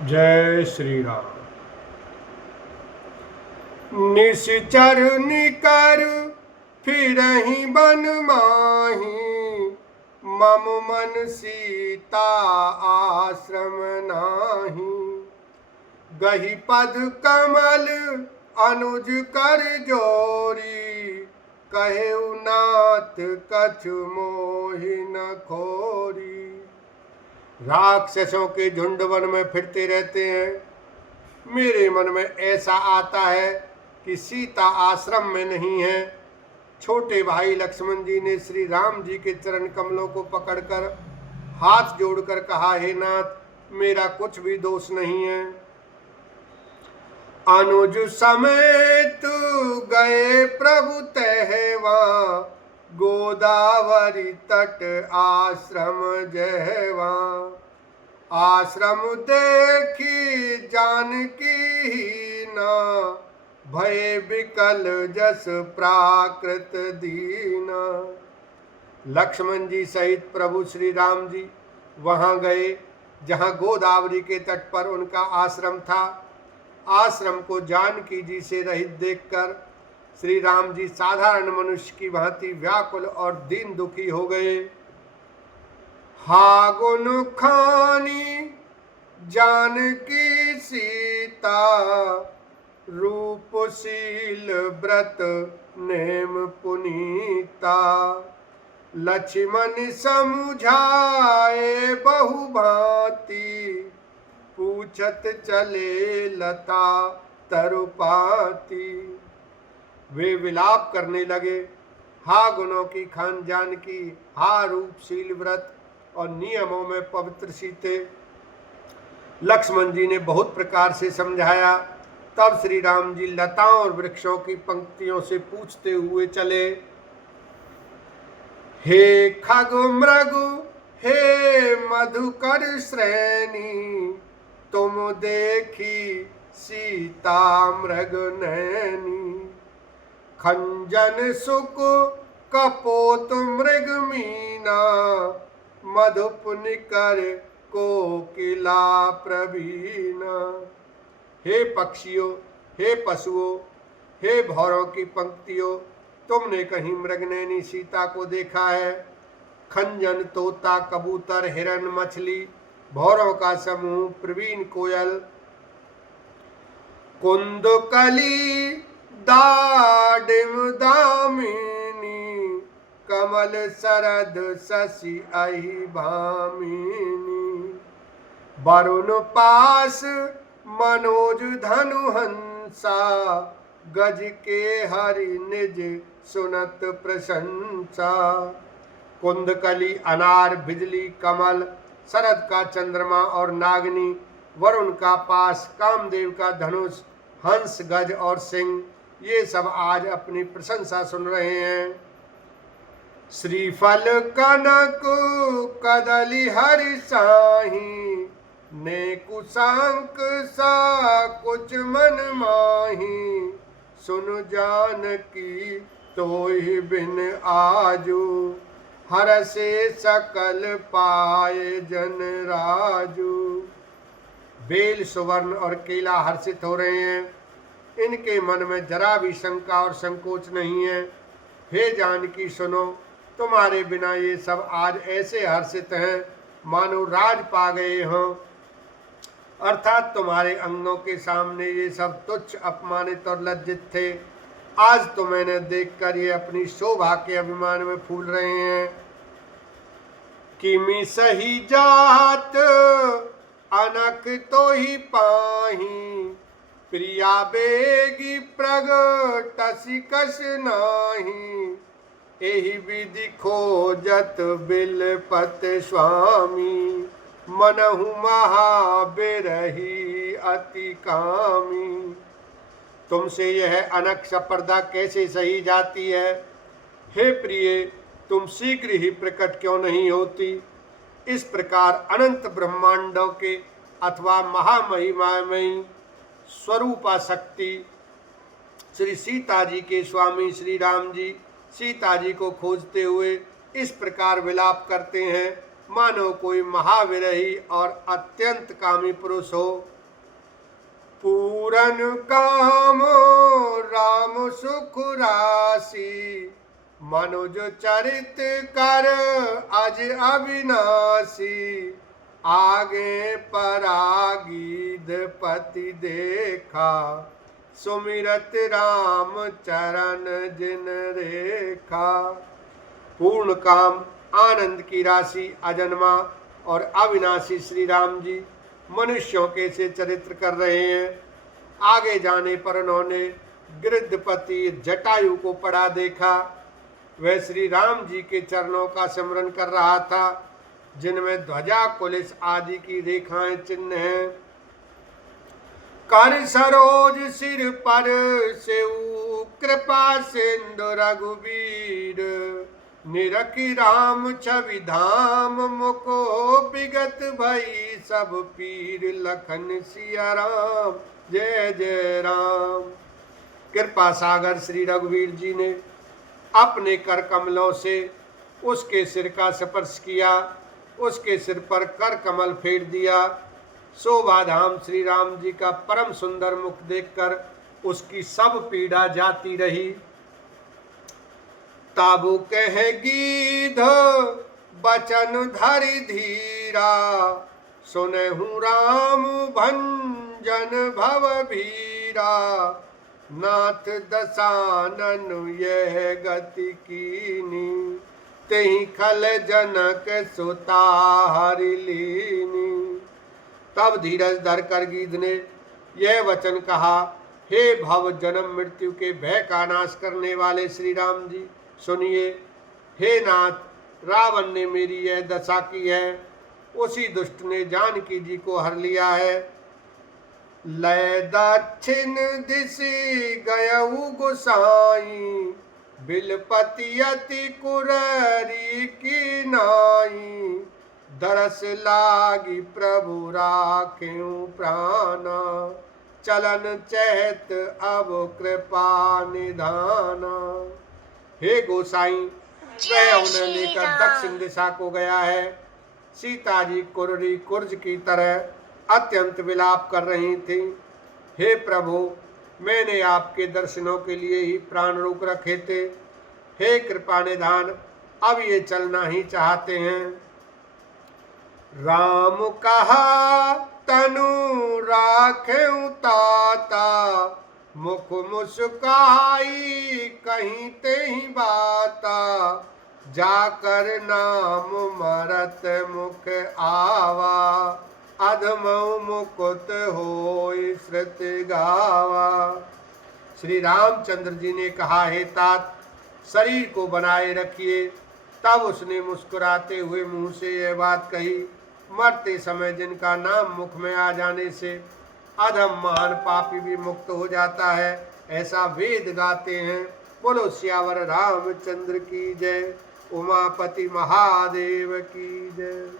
जय श्री राम। निश्चर निकर फिरहि बन माही, मम मन सीता आश्रम नाही। गही पद कमल अनुज कर जोरी, कहे नाथ कछु मोहि न खोरी। राक्षसों के झुंड वन में फिरते रहते हैं। मेरे मन में ऐसा आता है कि सीता आश्रम में नहीं है। छोटे भाई लक्ष्मण जी ने श्री राम जी के चरण कमलों को पकड़कर हाथ जोड़कर कहा, हे नाथ, मेरा कुछ भी दोष नहीं है। अनुज समेत गए प्रभु तहवा, गोदावरी तट आश्रम जहवा। आश्रम देखी जानकी ना, भय विकल जस प्राकृत दीना। लक्ष्मण जी सहित प्रभु श्री राम जी वहां गए जहां गोदावरी के तट पर उनका आश्रम था। आश्रम को जानकी जी से रहित देखकर श्री राम जी साधारण मनुष्य की भांति व्याकुल और दीन दुखी हो गए। हा गुण खानी जानकी सीता, रूपशील व्रत नेम पुनीता। लक्ष्मण समझाए बहु भांति, पूछत चले लता तरुपाती। वे विलाप करने लगे, हा गुणों की खान जानकी, हा रूपशील व्रत और नियमों में पवित्र सीते। लक्ष्मण जी ने बहुत प्रकार से समझाया। तब श्री राम जी लताओं और वृक्षों की पंक्तियों से पूछते हुए चले, हे खग मृगु हे मधुकर श्रेणी, तुम देखी सीता मृग नैनी। खंजन सुक कपोत मृग मीना, मधुप निकर कोकिला प्रवीणा। हे पक्षियों, हे पशुओं, हे भौरों की पंक्तियों, तुमने कहीं मृगनैनी सीता को देखा है? खंजन, तोता, कबूतर, हिरन, मछली, भौरों का समूह, प्रवीण कोयल, कुंदकली, दाडिम दामिनी, कमल सरद शशि अहि भामिनी। वरुण पास मनोज धनु हंसा, गज के हरि निज सुनत प्रशंसा। कुंदकली, अनार, बिजली, कमल, शरद का चंद्रमा और नागनी, वरुण का पास, कामदेव का धनुष, हंस, गज और सिंह, ये सब आज अपनी प्रशंसा सुन रहे हैं। श्रीफल कनक कदली हरि साही, ने कुशांक सा कुछ मन माही। सुन जानकी तोहि बिन आजू, हर से सकल पाए जन राजू। बेल, सुवर्ण और केला हर्षित हो रहे हैं। इनके मन में जरा भी शंका और संकोच नहीं है। हे जानकी सुनो, तुम्हारे बिना ये सब आज ऐसे हर्षित हैं मानो राज पा गए हों। अर्थात तुम्हारे अंगों के सामने ये सब तुच्छ, अपमानित और लज्जित थे। आज तो मैंने देखकर ये अपनी शोभा के अभिमान में फूल रहे हैं। किमि सही जात अनख तो ही पाही, प्रिया बेगी प्रगटसी कस नाही। एहि विधि खोजत बिलपत स्वामी, मनहु महाबिरही अति कामी। तुमसे यह अनक सपर्दा कैसे सही जाती है? हे प्रिय, तुम शीघ्र ही प्रकट क्यों नहीं होती? इस प्रकार अनंत ब्रह्मांडों के अथवा महामहिमामयी स्वरूपा शक्ति श्री सीता जी के स्वामी श्री राम जी सीता जी को खोजते हुए इस प्रकार विलाप करते हैं। मानो कोई महाविरही और अत्यंत कामी पुरुष हो। पूरन काम राम सुख राशि, मनुज चरित कर अज अविनाशी। आगे परागीध पति देखा, सुमिरत राम चरण जिन रेखा। पूर्ण काम आनंद की राशि अजन्मा और अविनाशी श्री राम जी मनुष्यों के से चरित्र कर रहे हैं। आगे जाने पर उन्होंने गिरधपति जटायु को पड़ा देखा। वह श्री राम जी के चरणों का स्मरण कर रहा था, जिनमें ध्वजा कुलिस आदि की रेखाएं चिन्ह हैं। कर सरोज सिर पर सेऊ, कृपा सिंधु रघुबीर। निरखी राम छवि धाम, मुको विगत भई सब पीर। लखन सिया राम, जय जय राम। कृपा सागर श्री रघुवीर जी ने अपने कर कमलों से उसके सिर का स्पर्श किया, उसके सिर पर कर कमल फेर दिया। शोभाधाम श्री राम जी का परम सुंदर मुख देखकर उसकी सब पीड़ा जाती रही। ताबू कह गीध बचन धरि धीरा, सुनहु राम भंजन भव भीरा। नाथ दसानन यह गति कीनी, तेहि खल जनक सुता हरि लीनी। तब धीरज धर कर गीध ने यह वचन कहा, हे भव जन्म मृत्यु के भय का नाश करने वाले श्री राम जी, सुनिए। हे नाथ, रावण ने मेरी यह दशा की है, उसी दुष्ट ने जानकी जी को हर लिया है। लय दक्षिण दिशि गयऊ गोसाई, बिलपति अति कुररी की नाई। दरस लागी प्रभु राख्यू प्राणा, चलन चैत अब कृपा निधाना। हे गोसाई, वह उन्हें लेकर दक्षिण दिशा को गया है। सीता जी कुररी कुर्ज की तरह अत्यंत विलाप कर रही थी। हे प्रभु, मैंने आपके दर्शनों के लिए ही प्राण रोक रखे थे। हे कृपा निधान, अब ये चलना ही चाहते हैं। राम कहा तनु राखें ताता, मुख मुस्काई कहीं ते ही बाता। जाकर नाम मरत मुख आवा, अधमऊ मुकुत होई श्रुति गावा। श्री रामचंद्र जी ने कहा, हे तात, शरीर को बनाए रखिए। तब उसने मुस्कुराते हुए मुंह से यह बात कही, मरते समय जिनका नाम मुख में आ जाने से अधम महान पापी भी मुक्त हो जाता है, ऐसा वेद गाते हैं। बोलो सियावर रामचंद्र की जय, उमापति महादेव की जय।